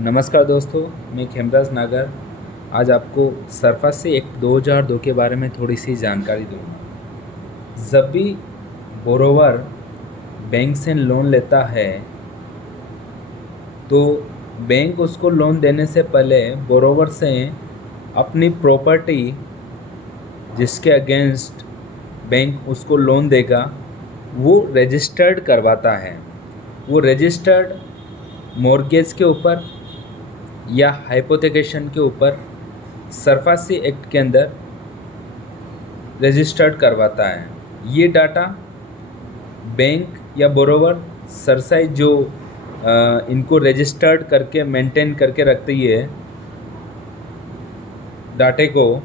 नमस्कार दोस्तों, मैं खेमराज नागर आज आपको सरफासी एक्ट 2002 के बारे में थोड़ी सी जानकारी दूंगा। जब भी बोरोवर बैंक से लोन लेता है तो बैंक उसको लोन देने से पहले बोरोवर से अपनी प्रॉपर्टी जिसके अगेंस्ट बैंक उसको लोन देगा वो रजिस्टर्ड करवाता है। वो रजिस्टर्ड मॉर्गेज के ऊपर या हाइपोथेकेशन के ऊपर सरफासी एक्ट के अंदर रजिस्टर्ड करवाता है। ये डाटा बैंक या बोरोवर सरसाई जो इनको रजिस्टर्ड करके मेंटेन करके रखती है डाटे को,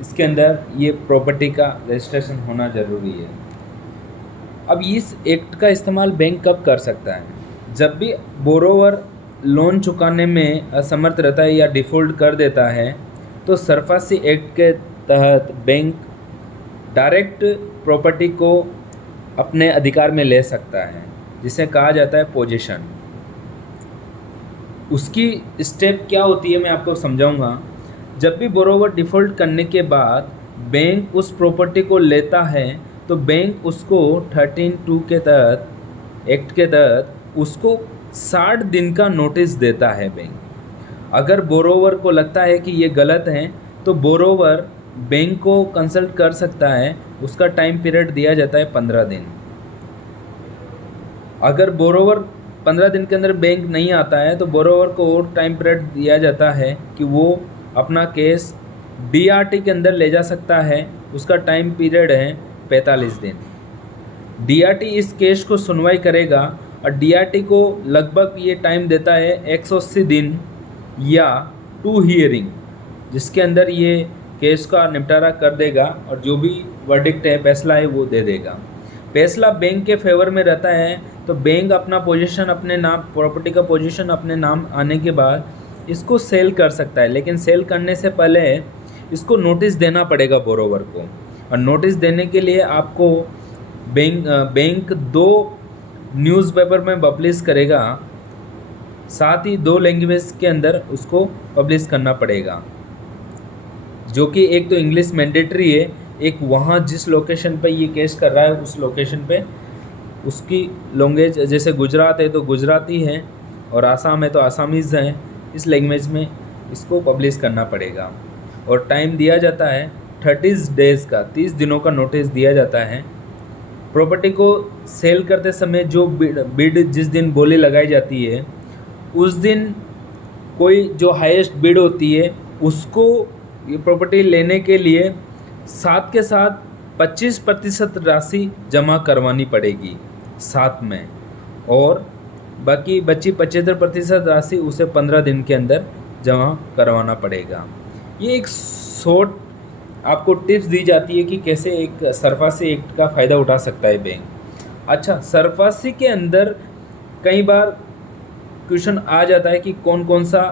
इसके अंदर ये प्रॉपर्टी का रजिस्ट्रेशन होना ज़रूरी है। अब इस एक्ट का इस्तेमाल बैंक कब कर सकता है? जब भी बोरोवर लोन चुकाने में असमर्थ रहता है या डिफ़ॉल्ट कर देता है तो सरफासी एक्ट के तहत बैंक डायरेक्ट प्रॉपर्टी को अपने अधिकार में ले सकता है, जिसे कहा जाता है पोजीशन। उसकी स्टेप क्या होती है मैं आपको समझाऊंगा। जब भी बोरोवर डिफ़ॉल्ट करने के बाद बैंक उस प्रॉपर्टी को लेता है तो बैंक उसको 13(2) के तहत एक्ट के तहत उसको 60 दिन का नोटिस देता है बैंक। अगर बोरोवर को लगता है कि ये गलत है तो बोरोवर बैंक को कंसल्ट कर सकता है। उसका टाइम पीरियड दिया जाता है 15 दिन। अगर बोरोवर 15 दिन के अंदर बैंक नहीं आता है तो बोरोवर को और टाइम पीरियड दिया जाता है कि वो अपना केस DRT के अंदर ले जा सकता है। उसका टाइम पीरियड है 45 दिन। DRT इस केस को सुनवाई करेगा और DRT को लगभग ये टाइम देता है 180 दिन या 2 हियरिंग, जिसके अंदर ये केस का निपटारा कर देगा और जो भी वर्डिक्ट है, फैसला है, वो दे देगा। फैसला बैंक के फेवर में रहता है तो बैंक अपना पोजीशन अपने नाम, प्रॉपर्टी का पोजीशन अपने नाम आने के बाद इसको सेल कर सकता है। लेकिन सेल करने से पहले इसको नोटिस देना पड़ेगा बोरोवर को, और नोटिस देने के लिए आपको बैंक 2 न्यूज़पेपर में पब्लिश करेगा, साथ ही 2 लैंग्वेज के अंदर उसको पब्लिश करना पड़ेगा, जो कि एक तो इंग्लिश मैंडेटरी है, एक वहाँ जिस लोकेशन पे ये केस कर रहा है उस लोकेशन पे उसकी लैंग्वेज, जैसे गुजरात है तो गुजराती है और आसाम है तो आसामीज़ हैं, इस लैंग्वेज में इसको पब्लिश करना पड़ेगा। और टाइम दिया जाता है 30 डेज़ का, 30 दिनों का नोटिस दिया जाता है। प्रॉपर्टी को सेल करते समय जो बिड जिस दिन बोली लगाई जाती है उस दिन कोई जो हाईएस्ट बिड होती है उसको ये प्रॉपर्टी लेने के लिए साथ के साथ 25% राशि जमा करवानी पड़ेगी साथ में, और बाकी बची 75% राशि उसे 15 दिन के अंदर जमा करवाना पड़ेगा। ये एक शॉर्ट आपको टिप्स दी जाती है कि कैसे एक सरफासी एक्ट का फ़ायदा उठा सकता है बैंक। अच्छा, सरफासी के अंदर कई बार क्वेश्चन आ जाता है कि कौन कौन सा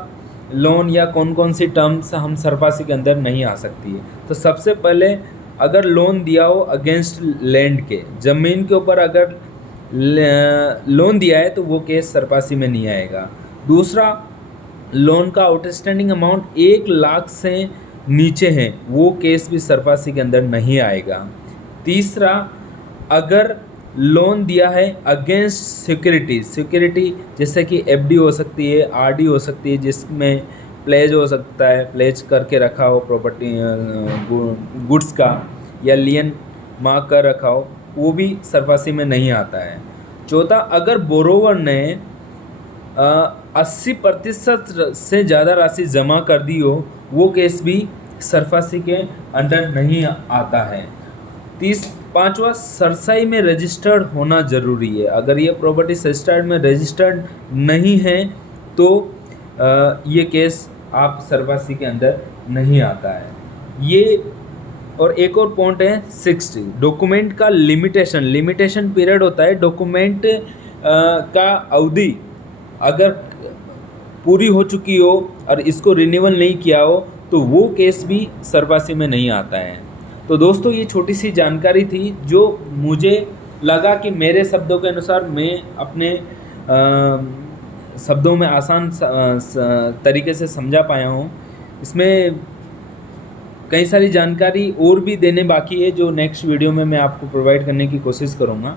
लोन या कौन कौन सी टर्म्स हम सरफासी के अंदर नहीं आ सकती है। तो सबसे पहले, अगर लोन दिया हो अगेंस्ट लैंड के, ज़मीन के ऊपर अगर लोन दिया है तो वो केस सरफासी में नहीं आएगा। दूसरा, लोन का आउटस्टैंडिंग अमाउंट 1 लाख से नीचे है, वो केस भी सरफासी के अंदर नहीं आएगा। तीसरा, अगर लोन दिया है अगेंस्ट सिक्योरिटी जैसे कि FD हो सकती है, RD हो सकती है, जिसमें प्लेज हो सकता है, प्लेज करके रखा हो प्रॉपर्टी गुड्स का, या लियन मार्क कर रखा हो, वो भी सरफासी में नहीं आता है। चौथा, अगर बोरोवर ने 80% से ज़्यादा राशि जमा कर दी हो, वो केस भी सरफासी के अंडर नहीं आता है। पांचवा, सरसाई में रजिस्टर्ड होना ज़रूरी है। अगर ये प्रॉपर्टी रजिस्टर्ड में रजिस्टर्ड नहीं है तो ये केस आप सरफासी के अंदर नहीं आता है। ये और एक और पॉइंट है 60, डॉक्यूमेंट का लिमिटेशन पीरियड होता है। डॉक्यूमेंट का अवधि अगर पूरी हो चुकी हो और इसको रिन्यूअल नहीं किया हो तो वो केस भी सरफासी में नहीं आता है। तो दोस्तों, ये छोटी सी जानकारी थी जो मुझे लगा कि मेरे शब्दों के अनुसार मैं अपने शब्दों में आसान तरीके से समझा पाया हूँ। इसमें कई सारी जानकारी और भी देने बाकी है, जो नेक्स्ट वीडियो में मैं आपको प्रोवाइड करने की कोशिश करूँगा।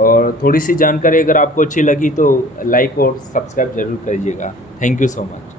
और थोड़ी सी जानकारी अगर आपको अच्छी लगी तो लाइक और सब्सक्राइब ज़रूर करिएगा। Thank you so much.